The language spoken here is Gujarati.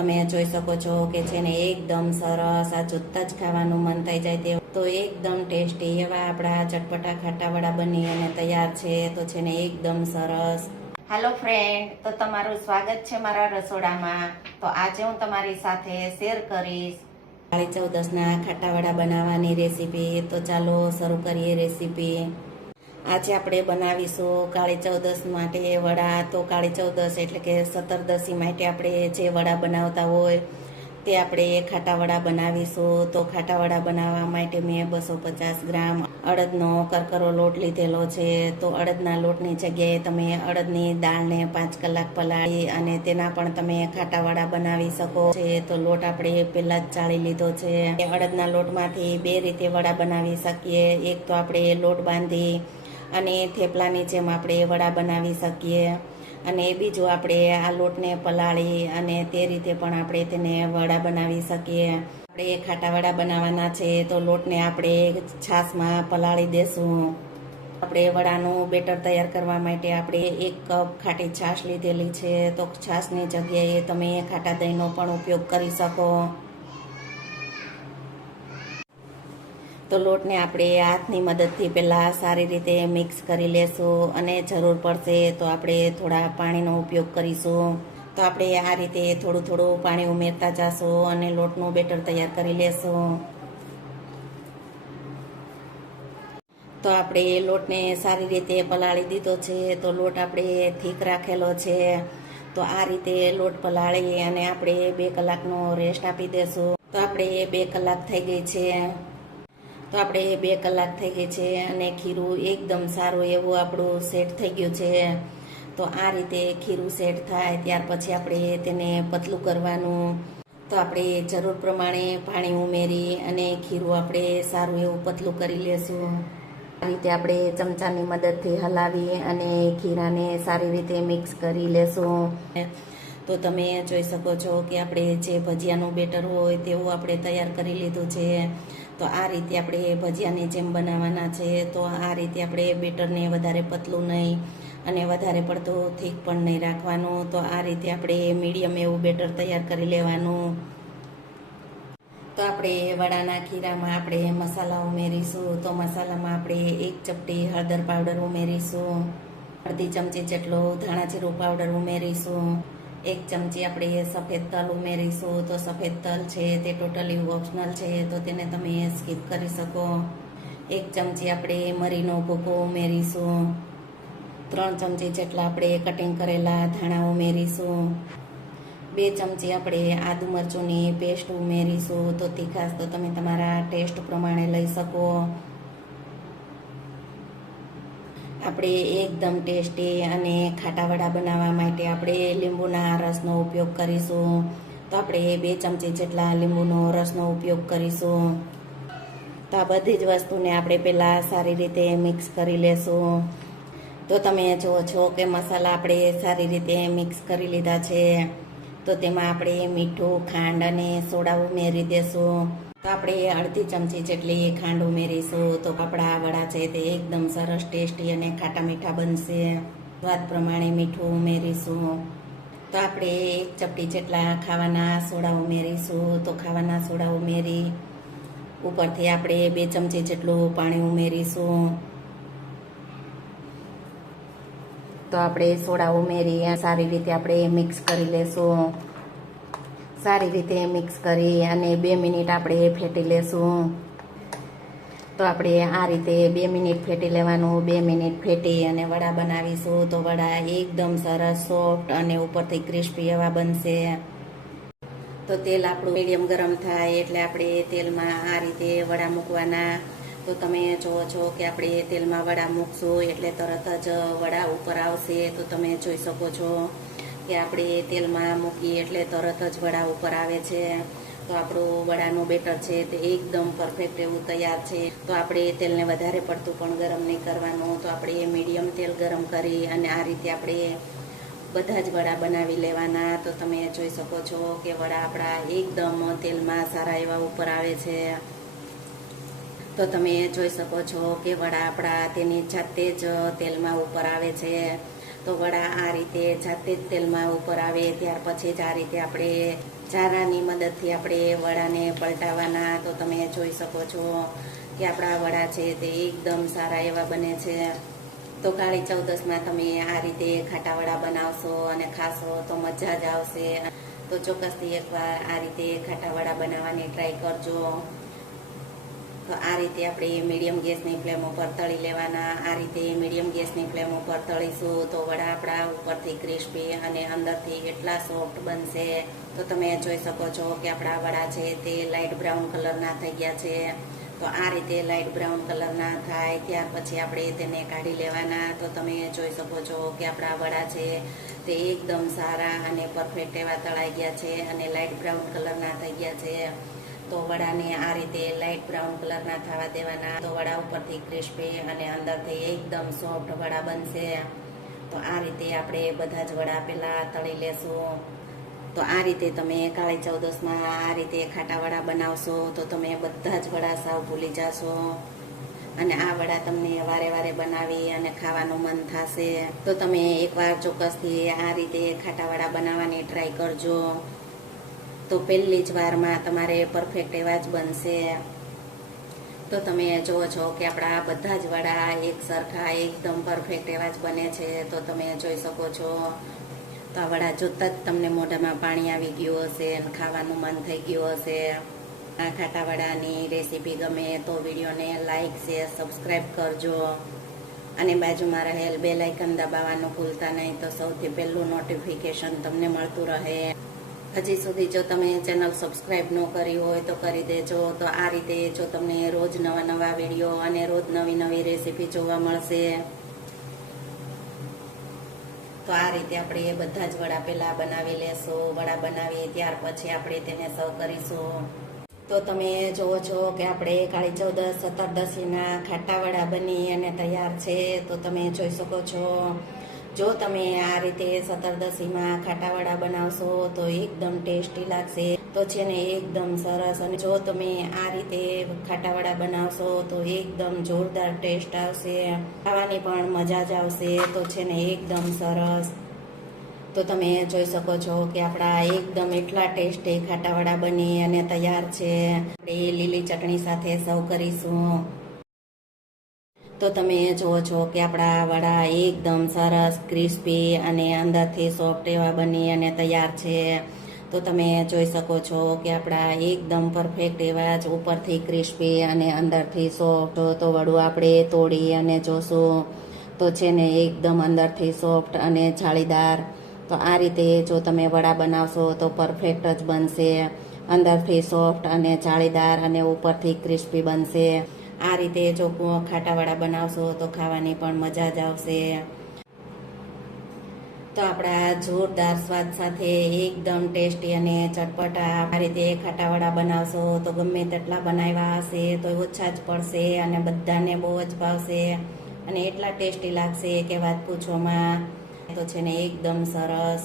તમે જોઈ શકો છો કે છે ને એકદમ સરસ આ જોતા જ ખાવાનું મન થઈ જાય તે તો એકદમ ટેસ્ટી એવા આપણા ચટપટા ખાટાવાળા બની અને તૈયાર છે. તો છે ને એકદમ સરસ. હાલો ફ્રેન્ડ તો તમારું સ્વાગત છે મારા રસોડામાં. તો આજે હું તમારી સાથે શેર કરીશ. કાળી ચૌદસના ખાટાવાળા બનાવવાની રેસીપી તો ચાલો શરૂ કરીએ રેસીપી આજે આપણે બનાવીશું કાળી ચૌદસ માટે વડા. તો કાળી ચૌદસ એટલે કે સત્તરદશી માટે આપણે જે વડા બનાવતા હોય તે આપણે ખાટા વડા બનાવીશું. તો ખાટા વડા બનાવવા માટે મેં બસો પચાસ ગ્રામ અડદનો કરકરો લોટ લીધેલો છે. તો અડદના લોટની જગ્યાએ તમે અડદની દાળને પાંચ કલાક પલાળી અને તેના પણ તમે ખાટા વડા બનાવી શકો છે. તો લોટ આપણે પહેલા જ ચાળી લીધો છે. અડદના લોટમાંથી બે રીતે વડા બનાવી શકીએ. એક તો આપણે લોટ બાંધી અને થેપલાની જેમ આપણે વડા બનાવી શકીએ. અને બીજું આપણે આ લોટને પલાળી અને તે રીતે પણ આપણે તેને વડા બનાવી શકીએ. આપણે ખાટા વડા બનાવવાના છે તો લોટને આપણે છાશમાં પલાળી દેશું. આપણે વડાનું બેટર તૈયાર કરવા માટે આપણે એક કપ ખાટી છાશ લીધેલી છે. તો છાશની જગ્યાએ તમે ખાટા દહીંનો પણ ઉપયોગ કરી શકો. તો લોટને આપણે હાથની મદદથી પહેલાં સારી રીતે મિક્સ કરી લેશું અને જરૂર પડશે તો આપણે થોડા પાણીનો ઉપયોગ કરીશું. તો આપણે આ રીતે થોડું થોડું પાણી ઉમેરતા જશું અને લોટનું બેટર તૈયાર કરી લેશું. તો આપણે લોટને સારી રીતે પલાળી દીધો છે, તો લોટ આપણે થીક રાખેલો છે. તો આ રીતે લોટ પલાળી અને આપણે બે કલાકનો રેસ્ટ આપી દેશું. તો આપણે બે કલાક થઈ ગઈ છે. તો આપણે બે કલાક થઈ ગઈ છે અને ખીરું એકદમ સારું એવું આપણું સેટ થઈ ગયું છે. તો આ રીતે ખીરું સેટ થાય, ત્યાર પછી આપણે તેને પતલું કરવાનું. તો આપણે જરૂર પ્રમાણે પાણી ઉમેરી અને ખીરું આપણે સારું એવું પતલું કરી લેશું. આ રીતે આપણે ચમચાની મદદથી હલાવી અને ખીરાને સારી રીતે મિક્સ કરી લેશું. તો તમે જોઈ શકો છો કે આપણે જે ભજીયાનું બેટર હોય તેવું આપણે તૈયાર કરી લીધું છે. તો આ રીતે આપણે ભજીયાની જેમ બનાવવાના છે, તો આ રીતે આપણે બેટરને વધારે પતલું નહીં અને વધારે પડતું થીક પણ નહીં રાખવાનું. તો આ રીતે આપણે મીડિયમ એવું બેટર તૈયાર કરી લેવાનું. તો આપણે વડાના ખીરામાં આપણે મસાલા ઉમેરીશું. તો મસાલામાં આપણે એક ચપટી હળદર પાવડર ઉમેરીશું. અડધી ચમચી જેટલો ધાણા જીરું પાવડર ઉમેરીશું. એક ચમચી આપણે સફેદ તલ ઉમેરીશું તો સફેદ તલ છે તે ટોટલી ઓપ્શનલ છે તો તેને તમે સ્કીપ કરી શકો. એક ચમચી આપણે મરીનો ભૂકો ઉમેરીશું. ત્રણ ચમચી જેટલા આપણે કટિંગ કરેલા ધાણા ઉમેરીશું. બે ચમચી આપણે આદુ મરચુંની પેસ્ટ ઉમેરીશું તો તીખાશ તો તમે તમારા ટેસ્ટ પ્રમાણે લઈ શકો. આપણે એકદમ ટેસ્ટી અને ખાટાવડા બનાવવા માટે આપણે લીંબુના રસનો ઉપયોગ કરીશું. તો આપણે બે ચમચી જેટલા લીંબુનો રસનો ઉપયોગ કરીશું. તો આ બધી જ વસ્તુને આપણે પહેલાં સારી રીતે મિક્સ કરી લેશું. તો તમે જુઓ છો કે મસાલા આપણે સારી રીતે મિક્સ કરી લીધા છે. તો તેમાં આપણે મીઠું, ખાંડ અને સોડા ઉમેરી દેશું. તો આપણે અડધી ચમચી જેટલી ખાંડ ઉમેરીશું, તો આપણા વડા છે તે એકદમ સરસ ટેસ્ટી અને ખાટા મીઠા બનશે. સ્વાદ પ્રમાણે મીઠું ઉમેરીશું. તો આપણે એક ચપટી જેટલા ખાવાના સોડા ઉમેરીશું. તો ખાવાના સોડા ઉમેરી ઉપરથી આપણે બે ચમચી જેટલું પાણી ઉમેરીશું. તો આપણે સોડા ઉમેરી સારી રીતે આપણે મિક્સ કરી લેશું. સારી રીતે મિક્સ કરી અને બે મિનિટ આપણે ફેટી લેશું. તો આપણે આ રીતે બે મિનિટ ફેટી લેવાનું, બે મિનિટ ફેટી અને વડા બનાવીશું. તો વડા એકદમ સરસ સોફ્ટ અને ઉપરથી ક્રિસ્પી એવા બનશે. તો તેલ આપણું મીડિયમ ગરમ થાય એટલે આપણે તેલમાં આ રીતે વડા મૂકવાના. તો તમે જુઓ છો કે આપણે તેલમાં વડા મૂકશું એટલે તરત જ વડા ઉપર આવશે. તો તમે જોઈ શકો છો. કે આપણે તેલમાં મૂકીએ એટલે તરત જ વડા ઉપર આવે છે. તો આપણું વડાનું બેટર છે તે એકદમ પરફેક્ટ એવું તૈયાર છે. તો આપણે તેલને વધારે પડતું પણ ગરમ નહીં કરવાનું. તો આપણે મીડિયમ તેલ ગરમ કરી અને આ રીતે આપણે બધા જ વડા બનાવી લેવાના. તો તમે જોઈ શકો છો કે વડા આપણા એકદમ તેલમાં સારા એવા ઉપર આવે છે. તો તમે જોઈ શકો છો કે વડા આપણા તેની જાતે જ તેલમાં ઉપર આવે છે. તો વડા આ રીતે જાતે જ તેલમાં ઉપર આવે, ત્યાર પછી જ આ રીતે આપણે ચારાની મદદથી આપણે વડાને પલટાવવાના તો તમે જોઈ શકો છો કે આપણા વડા છે તે એકદમ સારા એવા બને છે. તો કાળી ચૌદસમાં તમે આ રીતે ખાટા વડા બનાવશો અને ખાશો તો મજા જ આવશે. તો ચોક્કસથી એકવાર આ રીતે ખાટા વડા બનાવવાની ટ્રાય કરજો. તો આ રીતે આપણે મીડિયમ ગેસની ફ્લેમ ઉપર તળી લેવાના. આ રીતે મીડિયમ ગેસની ફ્લેમ ઉપર તળીશું તો વડા આપણા ઉપરથી ક્રિસ્પી અને અંદરથી એટલા સોફ્ટ બનશે. તો તમે જોઈ શકો છો કે આપણા વડા છે તે લાઇટ બ્રાઉન કલરના થઈ ગયા છે. તો આ રીતે લાઇટ બ્રાઉન કલરના થાય ત્યાર પછી આપણે તેને કાઢી લેવાના. તો તમે જોઈ શકો છો કે આપણા વડા છે તે એકદમ સારા અને પરફેક્ટ એવા તળાઈ ગયા છે અને લાઇટ બ્રાઉન કલરના થઈ ગયા છે. તો વડાને આ રીતે લાઇટ બ્રાઉન કલરના થવા દેવાના. તો વડા ઉપરથી ક્રિસ્પી અને અંદરથી એકદમ સોફ્ટ વડા બનશે. તો આ રીતે આપણે બધા જ વડા પહેલાં તળી લેશું. તો આ રીતે તમે કાળી ચૌદસમાં આ રીતે ખાટા વડા બનાવશો તો તમે બધા જ વડા સાવ ભૂલી જશો. અને આ વડા તમને વારે વારે બનાવી અને ખાવાનું મન થશે. તો તમે એકવાર ચોક્કસથી આ રીતે ખાટા વડા બનાવવાની ટ્રાય કરજો. તો પહેલી જ વારમાં તમારે પરફેક્ટ એવા જ બનશે. તો તમે જુઓ છો કે આપણા બધા જ વડા એક સરખા, એકદમ પરફેક્ટ એવા જ બને છે. તો તમે જોઈ શકો છો. તો આ વડા જોતા જ તમને મોઢામાં પાણી આવી ગયું હશે ખાવાનું મન થઈ ગયું હશે. આ ખાટા વડાની રેસીપી ગમે તો વિડીયોને લાઈક, શેર, સબસ્ક્રાઈબ કરજો. અને બાજુમાં રહેલ બે લાઇકન દબાવવાનું ભૂલતા નહીં, તો સૌથી પહેલું નોટિફિકેશન તમને મળતું રહે. હજી સુધી જો તમે ચેનલ સબસ્ક્રાઈબ ન કરી હોય તો કરી દેજો. તો આ રીતે જો તમને રોજ નવા નવા વીડિયો અને રોજ નવી નવી રેસીપી જોવા મળશે. તો આ રીતે આપણે બધા જ વડા પહેલાં બનાવી લેશું. વડા બનાવી ત્યાર પછી આપણે તેને સર્વ કરીશું. તો તમે જોવો છો કે આપણે કાળી ચૌદસ, સત્તર દસીના ખાટા વડા બની અને તૈયાર છે. તો તમે જોઈ શકો છો. જો તમે આ રીતે સત્તરદશીમાં ખાટાવાળા બનાવશો તો એકદમ ટેસ્ટી લાગશે. તો છે ને એકદમ સરસ અને જો તમે આ રીતે ખાટાવાળા બનાવશો તો એકદમ જોરદાર ટેસ્ટ આવશે. ખાવાની પણ મજા જ આવશે. તો છે ને એકદમ સરસ. તો તમે જોઈ શકો છો કે આપણા એકદમ એટલા ટેસ્ટી ખાટાવાળા બની અને તૈયાર છે. આપણે લીલી ચટણી સાથે સર્વ કરીશું. તો તમે જુઓ છો કે આપણા વડા એકદમ સરસ ક્રિસ્પી અને અંદરથી સોફ્ટ એવા બની અને તૈયાર છે. તો તમે જોઈ શકો છો કે આપણા એકદમ પરફેક્ટ એવા જ ઉપરથી ક્રિસ્પી અને અંદરથી સોફ્ટ તો વડું આપણે તોડી અને જોશું. તો છે ને એકદમ અંદરથી સોફ્ટ અને જાળીદાર. તો આ રીતે જો તમે વડા બનાવશો તો પરફેક્ટ જ બનશે. અંદરથી સોફ્ટ અને જાળીદાર અને ઉપરથી ક્રિસ્પી બનશે. આ રીતે જો ખાટાવાળા બનાવશો તો ખાવાની પણ મજા જ આવશે. તો આપણા જોરદાર સ્વાદ સાથે એકદમ ટેસ્ટી અને ચટપટા આ રીતે ખાટાવાળા બનાવશો તો ગમે તેટલા બનાવ્યા હશે તો ઓછા જ પડશે અને બધાને બહુ જ ભાવશે અને એટલા ટેસ્ટી લાગશે કે વાત પૂછવામાં તો છે ને એકદમ સરસ.